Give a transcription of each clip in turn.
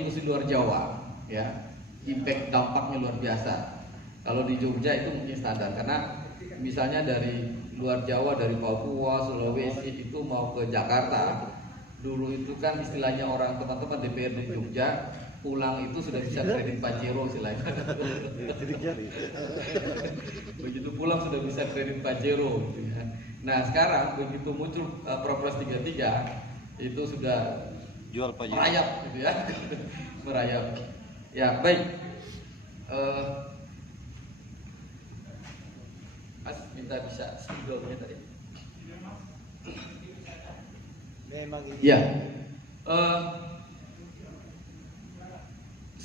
apalagi khusus luar Jawa, ya, impact dampaknya luar biasa. Kalau di Jogja itu mungkin standar, karena misalnya dari luar Jawa, dari Papua, Sulawesi itu mau ke Jakarta, dulu itu kan istilahnya orang teman-teman DPR di Jogja pulang itu sudah bisa kredit Pajero istilahnya. Begitu pulang sudah bisa kredit Pajero. Nah sekarang begitu muncul Perpres 33 itu sudah jual Pajero, merayap gitu ya. Merayap. Ya baik. Mas minta bisa spidolnya tadi. Memang ini. Ya.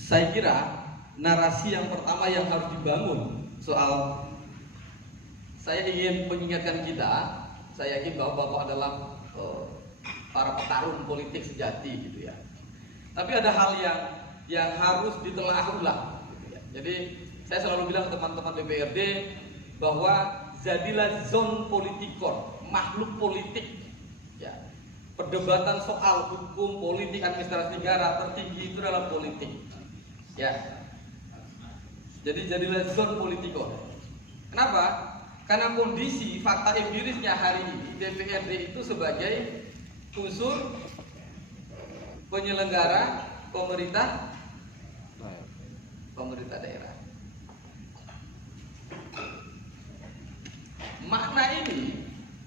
Saya kira narasi yang pertama yang harus dibangun soal, saya ingin mengingatkan kita, saya yakin bahwa Bapak adalah para petarung politik sejati gitu ya. Tapi ada hal yang harus ditelaah ulang gitu ya. Jadi saya selalu bilang ke teman-teman DPRD bahwa jadilah zon politikon, makhluk politik ya. Perdebatan soal hukum, politik, administrasi negara tertinggi itu adalah politik. Ya. Jadi jadilah zon politikon. Kenapa? Karena kondisi fakta empirisnya hari ini DPRD itu sebagai unsur penyelenggara pemerintah daerah. Makna ini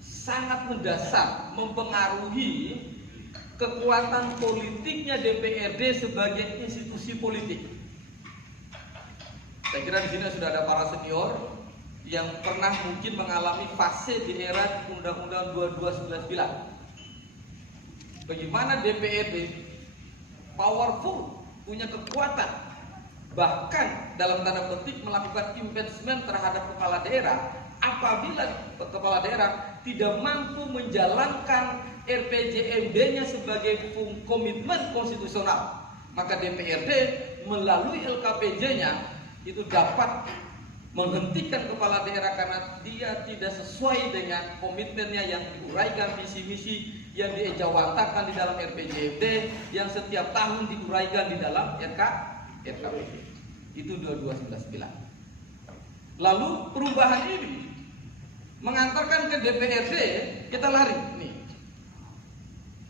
sangat mendasar mempengaruhi kekuatan politiknya DPRD sebagai institusi politik. Saya kira di sini sudah ada para senior yang pernah mungkin mengalami fase di era Undang-Undang 2299. Bagaimana DPRD powerful, punya kekuatan, bahkan dalam tanda petik melakukan impeachment terhadap kepala daerah apabila kepala daerah tidak mampu menjalankan RPJMD-nya sebagai komitmen konstitusional, maka DPRD melalui LKPJ-nya itu dapat menghentikan kepala daerah karena dia tidak sesuai dengan komitmennya yang diuraikan, visi misi yang diejawantakan di dalam RPJMD yang setiap tahun diuraikan di dalam RKPJ. Itu 2299. Lalu perubahan ini mengantarkan ke DPRD, kita lari nih.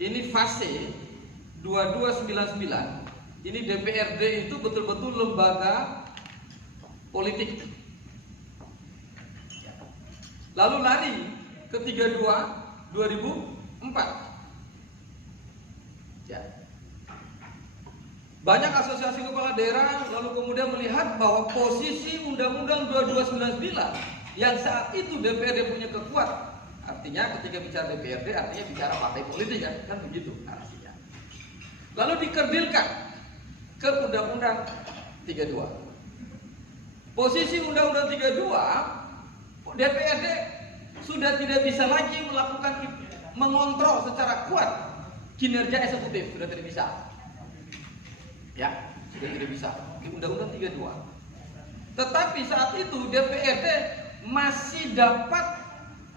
Ini fase 2299. Ini DPRD itu betul-betul lembaga politik. Lalu lari ke 32 2004. Ya. Banyak asosiasi kepala daerah lalu kemudian melihat bahwa posisi Undang-Undang 2299 yang saat itu DPRD punya kekuatan. Artinya ketika bicara DPRD artinya bicara partai politik kan begitu artinya. Lalu dikerdilkan ke Undang-Undang 32. Posisi Undang-Undang 32, DPRD sudah tidak bisa lagi mengontrol secara kuat kinerja eksekutif, sudah tidak bisa. Ya, sudah tidak bisa di Undang-Undang 32. Tetapi saat itu DPRD masih dapat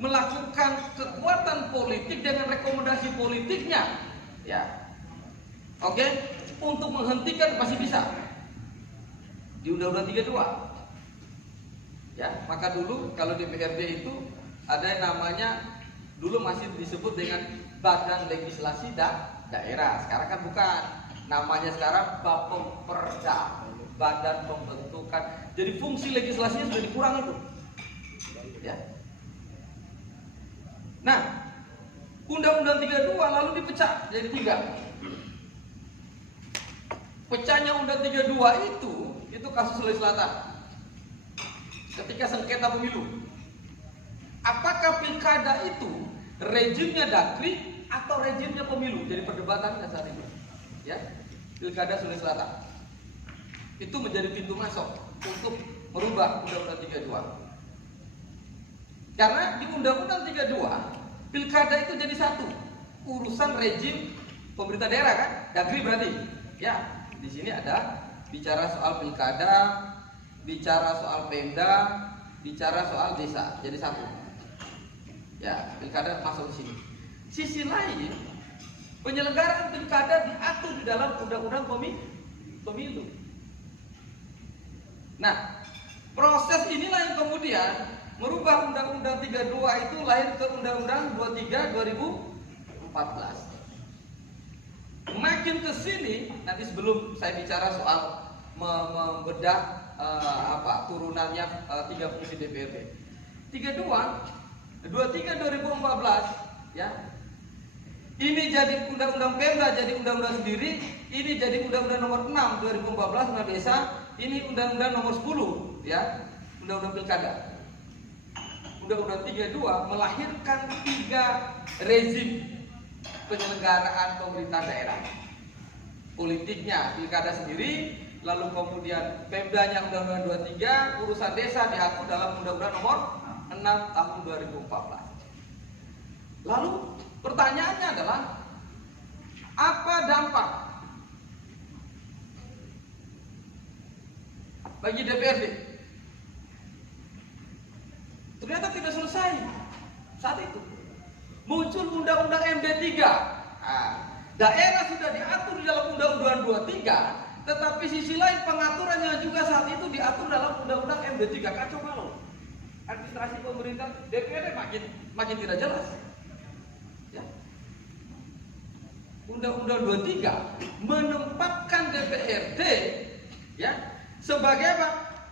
melakukan kekuatan politik dengan rekomendasi politiknya, ya, oke, untuk menghentikan masih bisa di Undang-Undang 32. Ya, maka dulu kalau DPRD itu ada yang namanya dulu masih disebut dengan Badan Legislasi Daerah. Sekarang kan bukan. Namanya sekarang Bapemperda, Badan Pembentukan. Jadi fungsi legislasinya sudah dikurang itu. Ya. Nah, Undang-Undang 32 lalu dipecah jadi 3. Pecahnya Undang 32 itu kasus Sulawesi Selatan. Ketika sengketa pemilu, apakah pilkada itu rejimnya Dakri atau rejimnya pemilu? Jadi perdebatannya saat itu, ya, pilkada Sulawesi Selatan itu menjadi pintu masuk untuk merubah Undang-Undang 32. Karena di Undang-Undang 32 pilkada itu jadi satu, urusan rejim pemerintah daerah kan, Dakri berarti, ya, di sini ada bicara soal pilkada, bicara soal Pemda, bicara soal desa, jadi satu. Ya, pilkada masuk di sini. Sisi lain, penyelenggaraan pilkada diatur di dalam Undang-Undang pemilu. Nah, proses inilah yang kemudian merubah Undang-Undang 32 itu lahir ke Undang-Undang 23 2014. Makin ke sini, nanti sebelum saya bicara soal membedah turunannya 3 fungsi DPRD. 23 2014 ya. Ini jadi undang-undang Pemda, jadi undang-undang sendiri, ini jadi undang-undang nomor 6 2014 tentang desa, ini undang-undang nomor 10 ya, undang-undang pilkada. Undang-undang 32 melahirkan 3 rezim penyelenggaraan pemerintah daerah. Politiknya pilkada sendiri, lalu kemudian Pemdanya Undang-Undang 23, urusan desa diatur dalam Undang-Undang nomor 6 tahun 2014. Lalu pertanyaannya adalah apa dampak bagi DPRD? Ternyata tidak selesai saat itu. Muncul Undang-Undang MD3. Daerah sudah diatur di dalam Undang-Undang 23, tetapi sisi lain pengaturannya juga saat itu diatur dalam Undang-Undang MD3. Kacau balau. Administrasi pemerintah DPRD makin tidak jelas. Ya. Undang-Undang 23 menempatkan DPRD ya sebagai apa?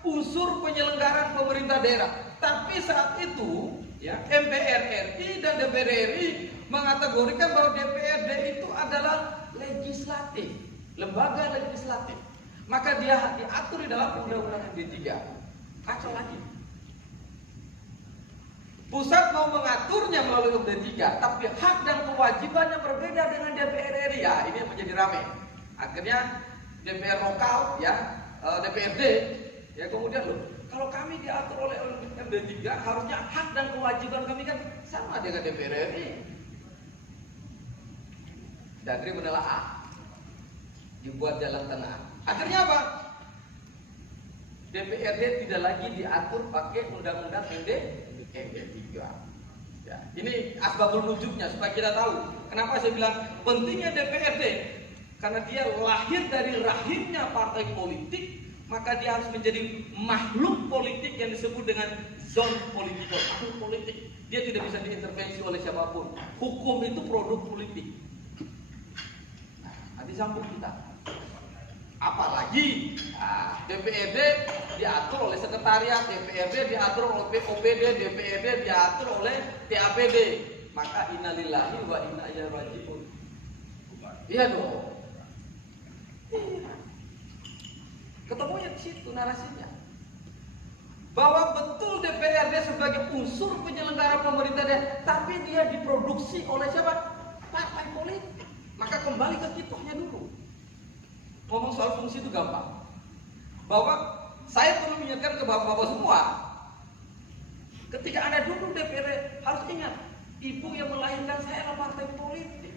Unsur penyelenggaraan pemerintah daerah. Tapi saat itu ya MPR RI dan DPR RI mengategorikan bahwa DPRD itu adalah legislatif, lembaga legislatif. Maka dia diatur di dalam Undang-Undang MD3. Kacau lagi. Pusat mau mengaturnya melalui MD3, tapi hak dan kewajibannya berbeda dengan DPR RI. Ya, ini yang menjadi ramai. Akhirnya DPR lokal ya, DPRD ya kemudian loh, kalau kami diatur oleh MD3, harusnya hak dan kewajiban kami kan sama dengan DPR RI. Dan menelaah, dibuat jalan tengah. Akhirnya apa? DPRD tidak lagi diatur pakai Undang-Undang MD3. Ya, ini asbabul nuzulnya supaya kita tahu kenapa saya bilang pentingnya DPRD, karena dia lahir dari rahimnya partai politik, maka dia harus menjadi makhluk politik yang disebut dengan zone politikal, makhluk politik. Dia tidak bisa diintervensi oleh siapapun. Hukum itu produk politik. Nah, nanti sambung kita. Apalagi DPRD diatur oleh sekretariat, DPRD diatur oleh POPD, DPRD diatur oleh TAPD. Maka innalillahi wa inna ilaihi raji'un. Iya dong. Ketemunya di situ narasinya. Bahwa betul DPRD sebagai unsur penyelenggara pemerintah daerah, tapi dia diproduksi oleh siapa? Partai politik. Maka kembali ke kitohnya dulu. Ngomong soal fungsi itu gampang. Bahwa saya perlu mengingatkan ke bapak-bapak semua, ketika Anda duduk DPRD harus ingat, ibu yang melahirkan saya adalah partai politik.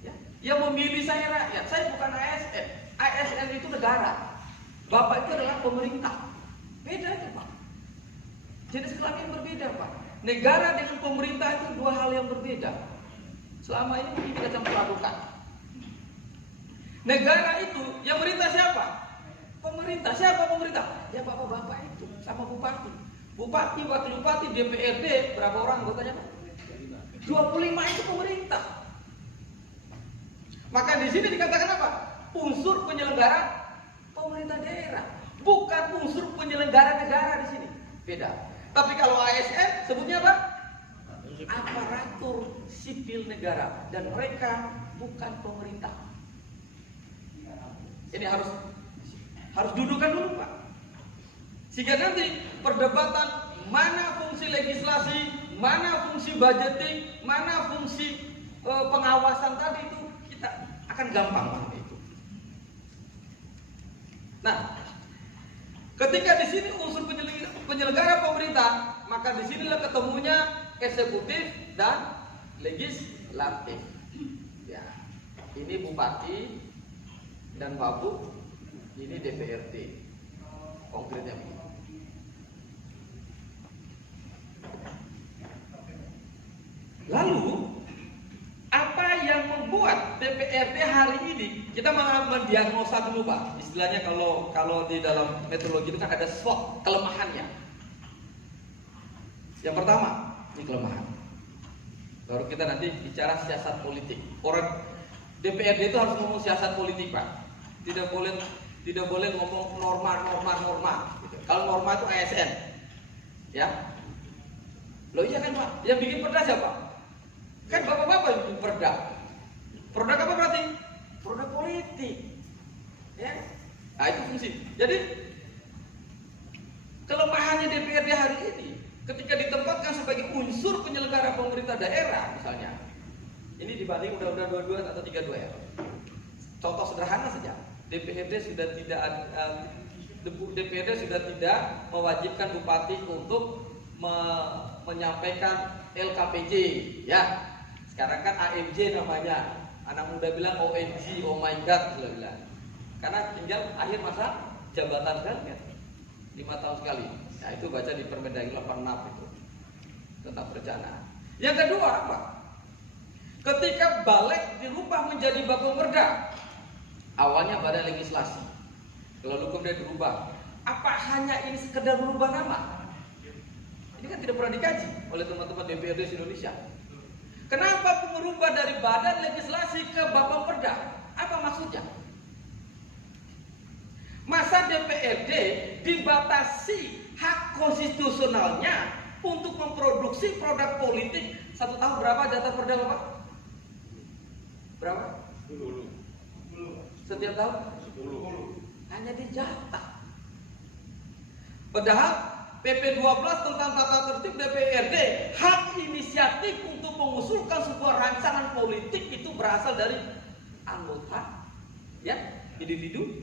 Ya, yang memilih saya rakyat. Saya bukan ASN. ASN itu negara. Bapak itu adalah pemerintah. Beda ya Pak. Jenis kelamin berbeda Pak. Negara dengan pemerintah itu dua hal yang berbeda. Selama ini kita campur adukan. Negara itu yang merintah siapa? Pemerintah. Siapa pemerintah? Ya bapak-bapak itu sama bupati. Bupati, wakil bupati, DPRD, berapa orang anggotanya Pak? 25 itu pemerintah. Maka di sini dikatakan apa? Unsur penyelenggara pemerintah daerah, bukan unsur penyelenggara negara di sini. Beda. Tapi kalau ASN sebutnya apa? Aparatur sipil negara, dan mereka bukan pemerintah. Ini harus dudukan dulu Pak. Sehingga nanti perdebatan mana fungsi legislasi, mana fungsi budgeting, mana fungsi pengawasan tadi itu kita akan gampang Pak itu. Nah, ketika di sini unsur penyelenggara pemerintah, maka di sinilah ketemunya eksekutif dan legislatif. Ya, ini bupati dan wabuk, ini DPRD. Konkretnya begini. Lalu apa yang membuat membuat DPRD hari ini, kita mendiagnosa dulu Pak. Istilahnya kalau di dalam metodologi itu kan ada SWOT, kelemahannya. Yang pertama, ini kelemahan. Baru kita nanti bicara siasat politik. Orang DPRD itu harus ngomong siasat politik Pak. Tidak boleh ngomong norma. Gitu. Kalau norma itu ASN, ya. Loh iya kan Pak? Yang bikin perda siapa? Kan bapak-bapak yang bikin perda. Produk apa berarti? Produk politik. Ya. Nah itu fungsi. Jadi kelemahannya DPRD hari ini ketika ditempatkan sebagai unsur penyelenggara pemerintah daerah misalnya. Ini dibanding Undang-Undang 22 atau 32 ya. Contoh sederhana saja. DPRD sudah tidak mewajibkan bupati untuk menyampaikan LKPJ ya. Sekarang kan AMJ namanya. Anak muda bilang OMG, oh my god, bilang. Karena tinggal akhir masa jabatan kan, 5 tahun sekali. Nah itu baca di Permendagri 86 itu tentang perencanaan. Yang kedua apa? Ketika balik dirubah menjadi Bapemperda, awalnya badan legislasi, lalu kemudian dirubah. Apa hanya ini sekedar merubah nama? Ini kan tidak pernah dikaji oleh teman-teman DPRD Indonesia. Kenapa merubah dari badan legislasi ke Bapemperda? Apa maksudnya? Masa DPRD dibatasi hak konstitusionalnya untuk memproduksi produk politik 1 tahun berapa jatah perda Bapak? Berapa? 10. Setiap tahun? 10. Hanya dijatah. Padahal PP 12 tentang tata tertib DPRD, hak inisiatif untuk mengusulkan sebuah rancangan politik itu berasal dari anggota, ya, individu,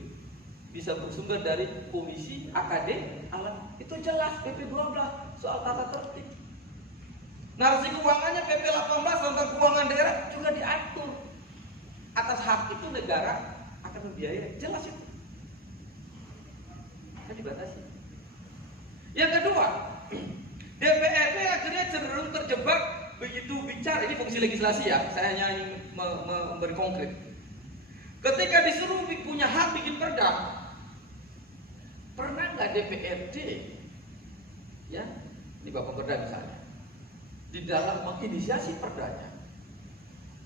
bisa bersumber dari komisi, AKD, alam. Itu jelas PP 12 soal tata tertib. Narasi keuangannya PP 18 tentang keuangan daerah juga diatur. Atas hak itu negara akan membiayai, jelas itu. Kan dibatasi. Yang kedua, DPRD akhirnya cenderung terjebak begitu bicara, ini fungsi legislasi ya, saya hanya ingin memberi konkret. Ketika disuruh punya hak bikin perda, pernah nggak DPRD, ya, di Bapemperda misalnya, di dalam menginisiasi perdanya,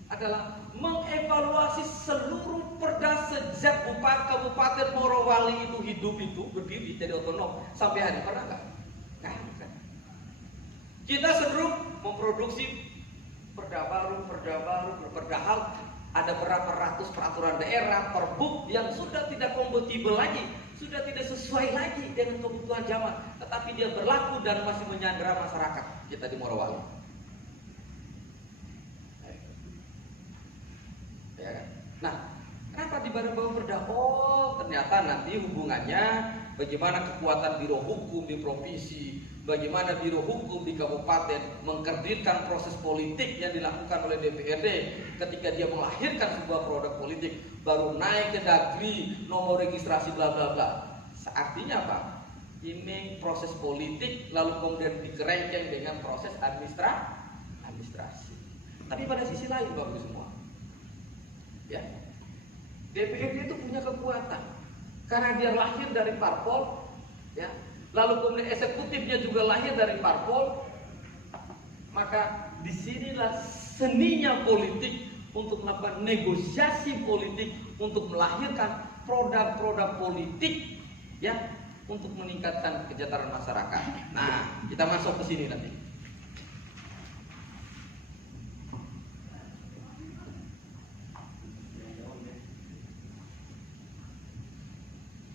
adalah mengevaluasi seluruh perda sejak Kabupaten Morowali itu hidup itu berdiri jadi otonom sampai hari pernah nggak? Kan? Kita cenderung memproduksi perda baru, padahal ada berapa ratus peraturan daerah, perbuk yang sudah tidak kompatibel lagi, sudah tidak sesuai lagi dengan kebutuhan zaman, tetapi dia berlaku dan masih menyandera masyarakat kita di Morowali. Nah, kenapa di badan Bapemperda? Oh, ternyata nanti hubungannya bagaimana kekuatan biro hukum di provinsi, bagaimana biro hukum di kabupaten mengkerdilkan proses politik yang dilakukan oleh DPRD ketika dia melahirkan sebuah produk politik, baru naik ke Dagri, nomor registrasi bla bla bla. Artinya apa? Ini proses politik lalu kemudian dikerengkeng dengan proses administrasi. Tapi pada sisi lain Bapak semua, ya, DPRD itu punya kekuatan karena dia lahir dari parpol, ya, lalu kemudian eksekutifnya juga lahir dari parpol, maka disinilah seninya politik untuk melakukan negosiasi politik untuk melahirkan produk-produk politik, ya, untuk meningkatkan kesejahteraan masyarakat. Nah, kita masuk ke sini nanti.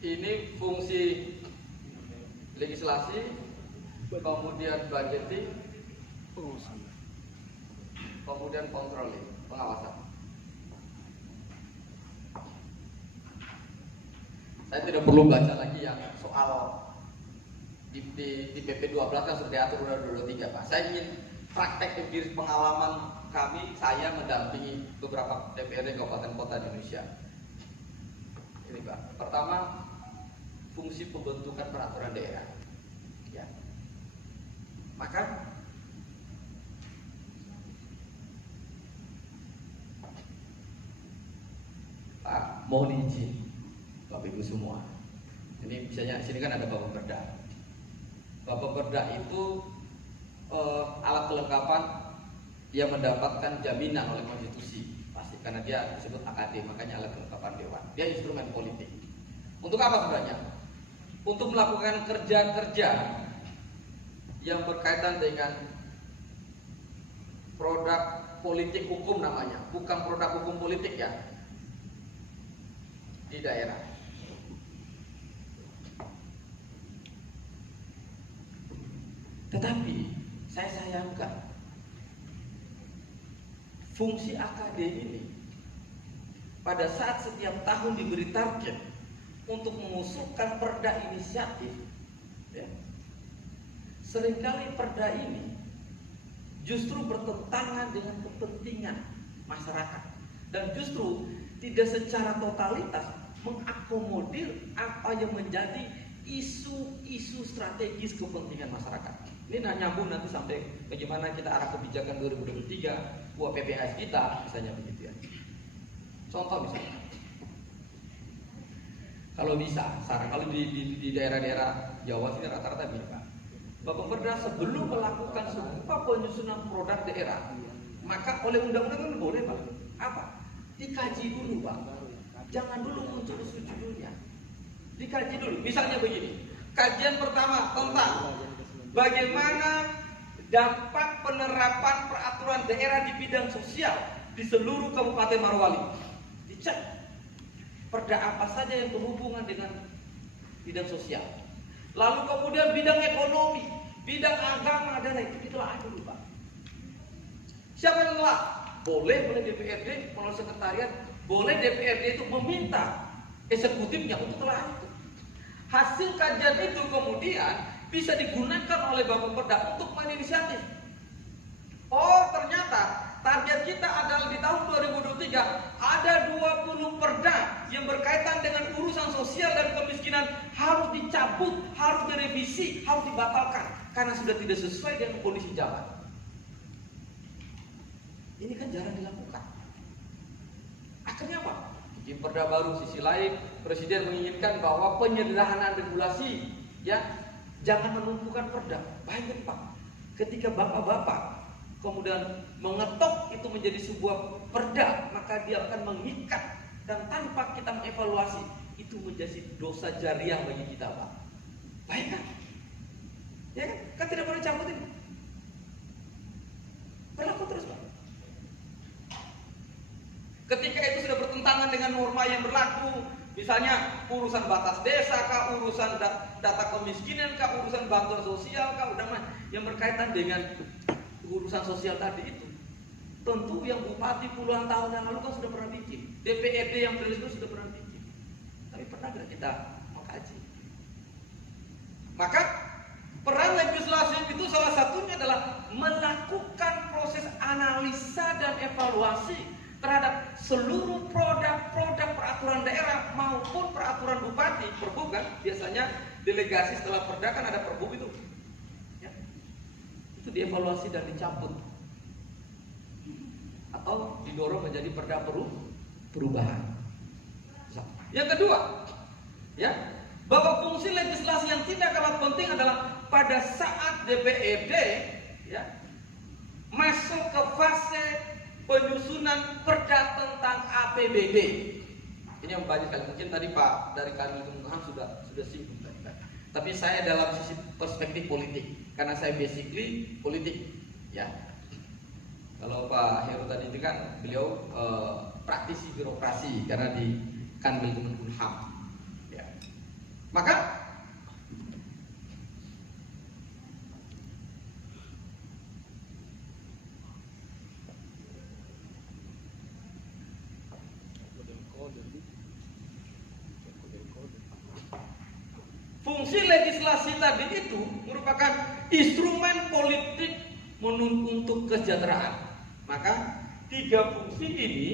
Ini fungsi legislasi, kemudian budgeting, kemudian controlling, pengawasan. Saya tidak perlu baca lagi yang soal di PP 12 kan sudah diatur Undang-Undang 23 Pak. Saya ingin praktek empiris pengalaman kami, saya mendampingi beberapa DPRD kabupaten kota di Indonesia. Ini Pak, pertama fungsi pembentukan peraturan daerah, ya. Maka mohon izin Bapak Ibu semua. Ini misalnya di sini kan ada Bapak Perda. Bapak Perda itu alat kelengkapan yang mendapatkan jaminan oleh konstitusi pasti karena dia disebut AKD, makanya alat kelengkapan dewan. Dia instrumen politik. Untuk apa sebenarnya? Untuk melakukan kerja-kerja yang berkaitan dengan produk politik hukum namanya, bukan produk hukum politik ya, di daerah. Tetapi saya sayangkan fungsi AKD ini pada saat setiap tahun diberi target untuk mengusulkan perda inisiatif, ya, seringkali perda ini justru bertentangan dengan kepentingan masyarakat dan justru tidak secara totalitas mengakomodir apa yang menjadi isu-isu strategis kepentingan masyarakat. Ini nyambung nanti sampai bagaimana kita arah kebijakan 2023 buat PPAS kita, misalnya begitu ya. Contoh misalnya, kalau bisa, kalau di daerah-daerah Jawa sini rata-rata begini Pak. Bapak Perda sebelum melakukan sebuah penyusunan produk daerah, maka oleh undang-undang kan boleh Pak. Apa? Dikaji dulu Pak. Jangan dulu muncul judulnya. Dikaji dulu. Misalnya begini, kajian pertama tentang bagaimana dampak penerapan peraturan daerah di bidang sosial di seluruh Kabupaten Morowali. Dicek perda apa saja yang berhubungan dengan bidang sosial. Lalu kemudian bidang ekonomi, bidang agama dan lain itu ditelaah dulu Pak. Siapa yang telah? Boleh DPRD, melalui sekretariat, boleh DPRD itu meminta eksekutifnya untuk telah itu. Hasil kajian itu kemudian bisa digunakan oleh Bapak Perda untuk menginisiatif. Oh ternyata target kita adalah di tahun 2023 ada 20 perda yang berkaitan dengan urusan sosial dan kemiskinan harus dicabut, harus direvisi, harus dibatalkan karena sudah tidak sesuai dengan kondisi zaman. Ini kan jarang dilakukan. Akhirnya apa? Bikin perda baru. Sisi lain Presiden menginginkan bahwa penyederhanaan regulasi ya jangan menumpukan perda. Bayangkan Pak, ketika bapak-bapak kemudian mengetok itu menjadi sebuah perda, maka dia akan mengikat dan tanpa kita mengevaluasi itu menjadi dosa jariah bagi kita Pak. Bayangkan, ya kan tidak boleh cabut ini, berlaku terus Pak. Ketika itu sudah bertentangan dengan norma yang berlaku, misalnya urusan batas desa kah, urusan data kemiskinan kah, urusan bantuan sosial kah, yang berkaitan dengan urusan sosial tadi itu, tentu yang bupati puluhan tahun yang lalu kan sudah pernah bikin, DPRD yang itu sudah pernah bikin, tapi pernah nggak kita mengkaji? Maka peran legislasi itu salah satunya adalah melakukan proses analisa dan evaluasi terhadap seluruh produk-produk peraturan daerah maupun peraturan bupati. Perbu kan biasanya delegasi setelah perda kan ada perbu itu ya. Itu dievaluasi dan dicabut atau didorong menjadi perda perubahan. Yang kedua ya, bahwa fungsi legislasi yang tidak kalah penting adalah pada saat DPRD ya masuk ke fase penyusunan perda tentang APBD. Ini yang banyak kali mungkin tadi Pak dari kami Kemenkumham sudah singgung tadi. Tapi saya dalam sisi perspektif politik karena saya basically politik ya. Kalau Pak Heru tadi itu kan beliau praktisi birokrasi karena di Kanwil Kemenkumham ya. Maka fungsi legislasi tadi itu merupakan instrumen politik untuk kesejahteraan. Maka tiga fungsi ini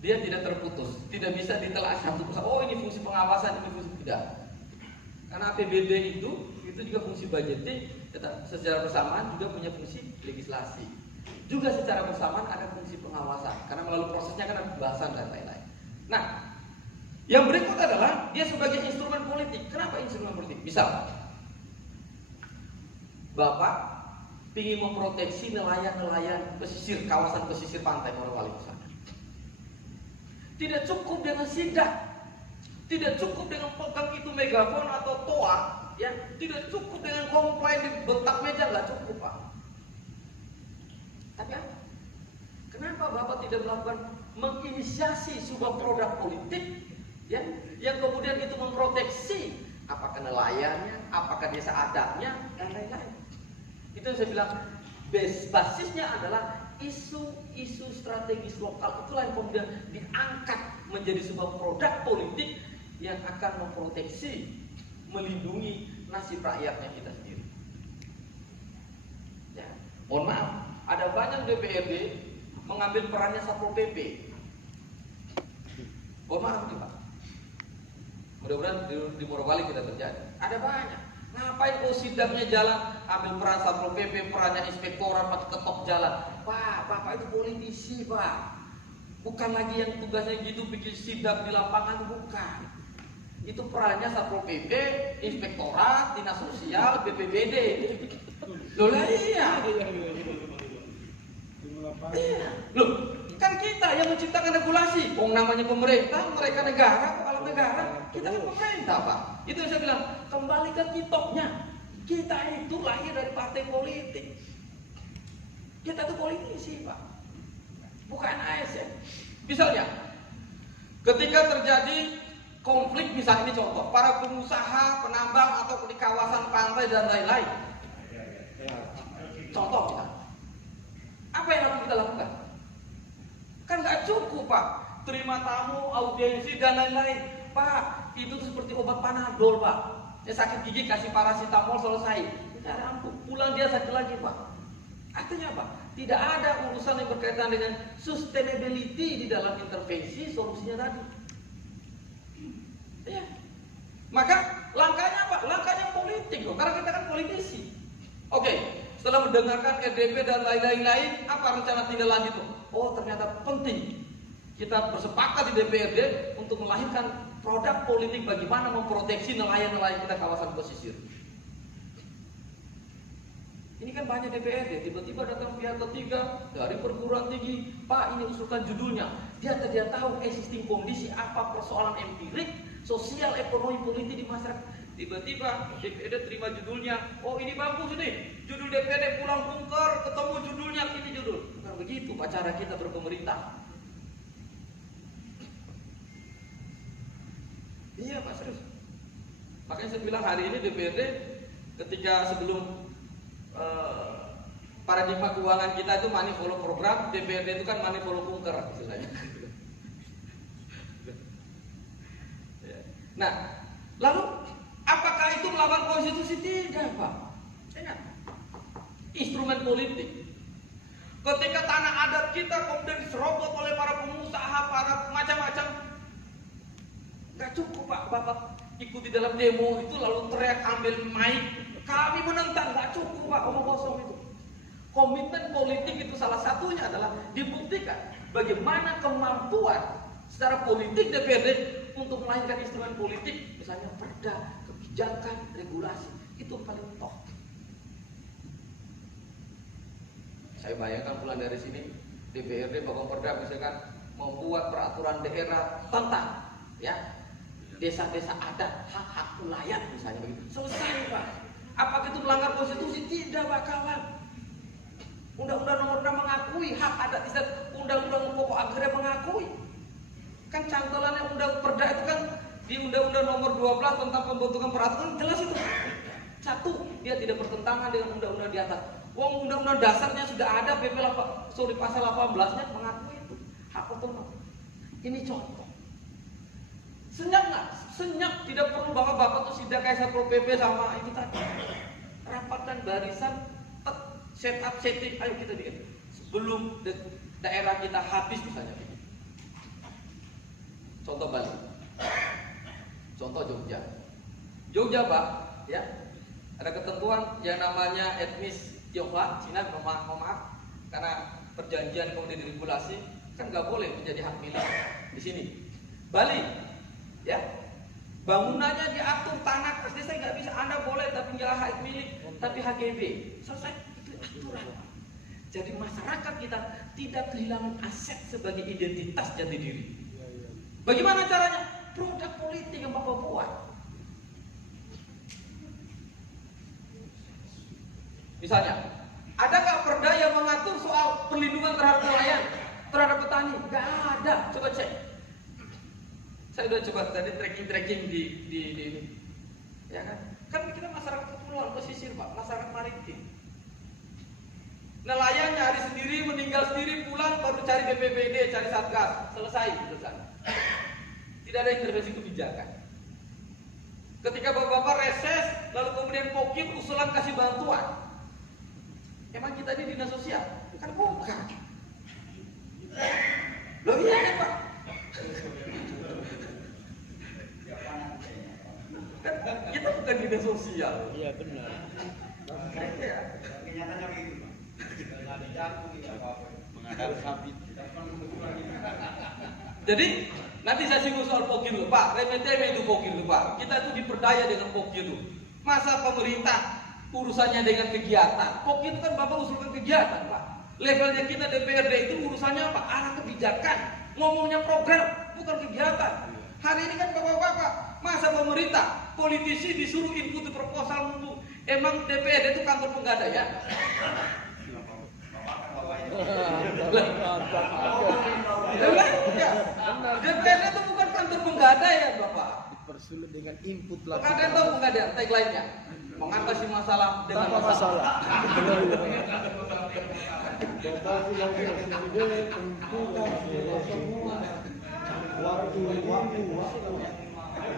dia tidak terputus, tidak bisa ditelaah satu persatu. Oh ini fungsi pengawasan, ini fungsi tidak. Karena APBD itu juga fungsi budgeting, secara bersamaan juga punya fungsi legislasi. Juga secara bersamaan ada fungsi pengawasan, karena melalui prosesnya kan ada pembahasan dan lain-lain. Nah, yang berikut adalah dia sebagai instrumen politik. Kenapa instrumen politik? Misal, Bapak ingin memproteksi nelayan-nelayan pesisir, kawasan pesisir pantai Morowali misalnya. Tidak cukup dengan sidak, tidak cukup dengan pegang itu megafon atau toa, ya, tidak cukup dengan komplain di bentak meja, nggak cukup Pak. Tapi apa? Kenapa Bapak tidak melakukan menginisiasi sebuah produk politik, ya, yang kemudian itu memproteksi apakah nelayannya, apakah desa adatnya, dan lain-lain. Itu yang saya bilang basisnya adalah isu-isu strategis lokal. Itulah yang kemudian diangkat menjadi sebuah produk politik yang akan memproteksi, melindungi nasib rakyatnya kita sendiri. Ya, mohon maaf, ada banyak DPRD mengambil perannya Satpol PP. Mohon maaf nih Pak. Mudah-mudahan di Morowali tidak terjadi. Ada banyak. Ngapain kok sidangnya jalan, ambil peran Satpol PP, perannya inspektorat, pakai ketok jalan. Pak, Bapak itu politisi Pak. Bukan lagi yang tugasnya gitu bikin sidang di lapangan, bukan. Itu perannya Satpol PP, inspektorat, dinas sosial, BPBD. Loh lah iya. Iya. Loh, kan kita yang menciptakan regulasi. Namanya pemerintah, mereka negara, kalau negara, kita kan pemerintah Pak. Itu yang saya bilang, kembali ke kitoknya. Kita itu lahir dari partai politik. Kita itu politisi Pak, bukan ASN. Misalnya, ketika terjadi konflik, misalnya ini contoh, para pengusaha, penambang atau di kawasan pantai dan lain-lain. Contoh kita, apa yang harus kita lakukan? Kan nggak cukup Pak, terima tamu, audiensi dan lain-lain. Pak, itu seperti obat Panadol Pak. Sakit gigi kasih paracetamol selesai. Tidak rampung, pulang dia sakit lagi Pak. Artinya apa? Tidak ada urusan yang berkaitan dengan sustainability di dalam intervensi solusinya tadi. Ya. Maka langkahnya apa? Langkahnya politik loh, karena kita kan politisi. Oke, setelah mendengarkan RDP dan lain-lain, apa rencana tindak lanjut? Oh, ternyata penting kita bersepakat di DPRD untuk melahirkan produk politik bagaimana memproteksi nelayan-nelayan kita kawasan pesisir. Ini kan banyak DPRD, tiba-tiba datang pihak ketiga dari perguruan tinggi, Pak ini usulkan judulnya. Dia tidak tahu existing kondisi apa persoalan empirik, sosial, ekonomi, politik di masyarakat. Tiba-tiba DPRD terima judulnya, oh ini bagus ini, judul DPRD pulang kunker, ketemu judulnya, ini judul. Bukan begitu Pak cara kita berpemerintah. Iya Pak, serius. Makanya saya bilang hari ini DPRD ketika sebelum paradigma keuangan kita itu money follow program, DPRD itu kan money follow kunker istilahnya. Nah, lalu apakah itu melawan konstitusi? Tidak Pak. Ingat, instrumen politik. Ketika tanah adat kita kemudian diserobot oleh para pengusaha, para macam-macam, nggak cukup Pak, Bapak ikuti dalam demo itu lalu teriak ambil mic, kami menentang, nggak cukup Pak, omong kosong itu. Komitmen politik itu salah satunya adalah dibuktikan bagaimana kemampuan secara politik DPRD untuk melahirkan instrumen politik, misalnya perda, kebijakan, regulasi, itu paling top. Saya bayangkan pulang dari sini DPRD bawa perda misalkan membuat peraturan daerah tentang ya desa-desa adat, hak-hak nelayan misalnya begitu. Selesai Pak. Apakah itu melanggar konstitusi? Tidak bakalan. Undang-undang nomor 6 mengakui hak adat istiadat, undang-undang pokok agraria mengakui. Kan cantolannya undang perda itu kan di undang-undang nomor 12 tentang pembentukan peraturan jelas itu. Satu, dia tidak bertentangan dengan undang-undang di atas. Wong undang-undang dasarnya sudah ada, pasal 18-nya mengakui itu hak otonom. Ini contoh. Senyap nggak? Senyap, tidak perlu bapak tuh sidak kayak Satpol PP sama itu tadi. Rapatkan barisan, setup setting, ayo kita bikin sebelum daerah kita habis misalnya. Contoh Bali, contoh Jogja. Jogja Pak, ya ada ketentuan yang namanya etnis Tionghoa, Cina, maaf, karena perjanjian kemudian diregulasi, kan nggak boleh menjadi hak milik di sini. Bali, ya, bangunannya diatur, tanah pasti saya nggak bisa, Anda boleh tapi nggak hak milik, tapi HGB. Selesai, itu aturan. Jadi masyarakat kita tidak kehilangan aset sebagai identitas jati diri. Bagaimana caranya? Produk politik yang Bapak buat. Misalnya, ada nggak perda yang mengatur soal perlindungan terhadap nelayan, terhadap petani? Nggak ada. Coba cek. Saya udah coba tadi tracking di ini, ya kan? Kan kita masyarakat kepulauan pesisir, Pak, masyarakat maritim. Nelayan nyari sendiri, meninggal sendiri, pulang baru cari BPBD, cari Satgas, selesai. Tidak ada intervensi kebijakan. Ketika bapak-bapak reses, lalu kemudian Pokim usulan kasih bantuan. Emang kita ini dinas sosial? Kan bukan. Loh iya kan Pak? Kan kita bukan dinas sosial. Iya benar. Ya. Kenyataannya begitu Pak. Ada jagung, Menghadap sabit. Jadi nanti saya singgung soal Pokim dulu, Pak. Remeh-temeh itu Pokim dulu, Pak. Kita itu diperdaya dengan Pokim itu. Masa pemerintah urusannya dengan kegiatan? Pokim itu kan Bapak usulkan kegiatan, Pak. Levelnya kita DPRD itu urusannya apa? Arah kebijakan. Ngomongnya program, bukan kegiatan. Hari ini kan Bapak-bapak, masa pemerintah, politisi disuruh input proposal untuk emang DPRD itu kantor penggadaian. DPRD itu bukan kantor penggadaian, Bapak. Dipersulit dengan input Penggadaian tahu penggadaian, tagline-nya mengatasi masalah dengan masalah.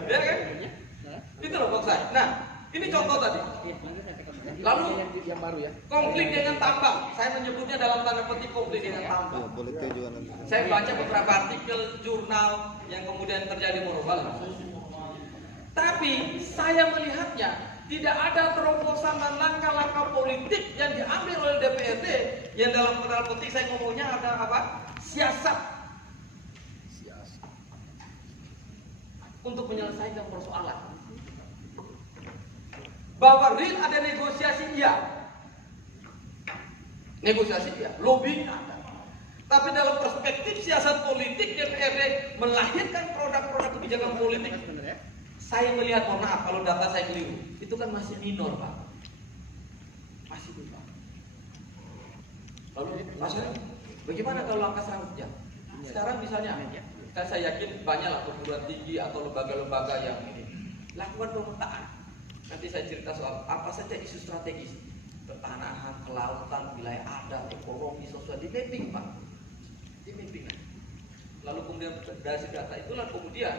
Ya kan? Itu loh Bang saya. Nah, ini contoh tadi. Lalu yang baru ya. konflik dengan tambang. Saya menyebutnya dalam tanda petik konflik dengan tambang. Boleh juga nanti. Saya baca beberapa artikel jurnal yang kemudian terjadi global. Tapi saya melihatnya tidak ada terobosan dan langkah-langkah politik yang diambil oleh DPRD yang dalam tanda petik saya ngomongnya ada apa? Siasat untuk menyelesaikan persoalan. Bahwa real ada negosiasi iya. Negosiasi iya, lobbying ada. Tapi dalam perspektif siasat politik DPRD melahirkan produk-produk kebijakan politik. Saya melihat, mohon maaf kalau data saya keliru, itu kan masih minor Pak. Masih minor. Lalu Mas Heri, bagaimana kalau langkah selanjutnya? Sekarang misalnya, kan saya yakin banyaklah perguruan tinggi atau lembaga-lembaga yang ini lakukan pemetaan. Nanti saya cerita soal apa saja isu strategis, pertanahan, kelautan, wilayah adat, ekonomi, sosial, di mapping Pak, di mapping. Lalu kemudian dari data itulah kemudian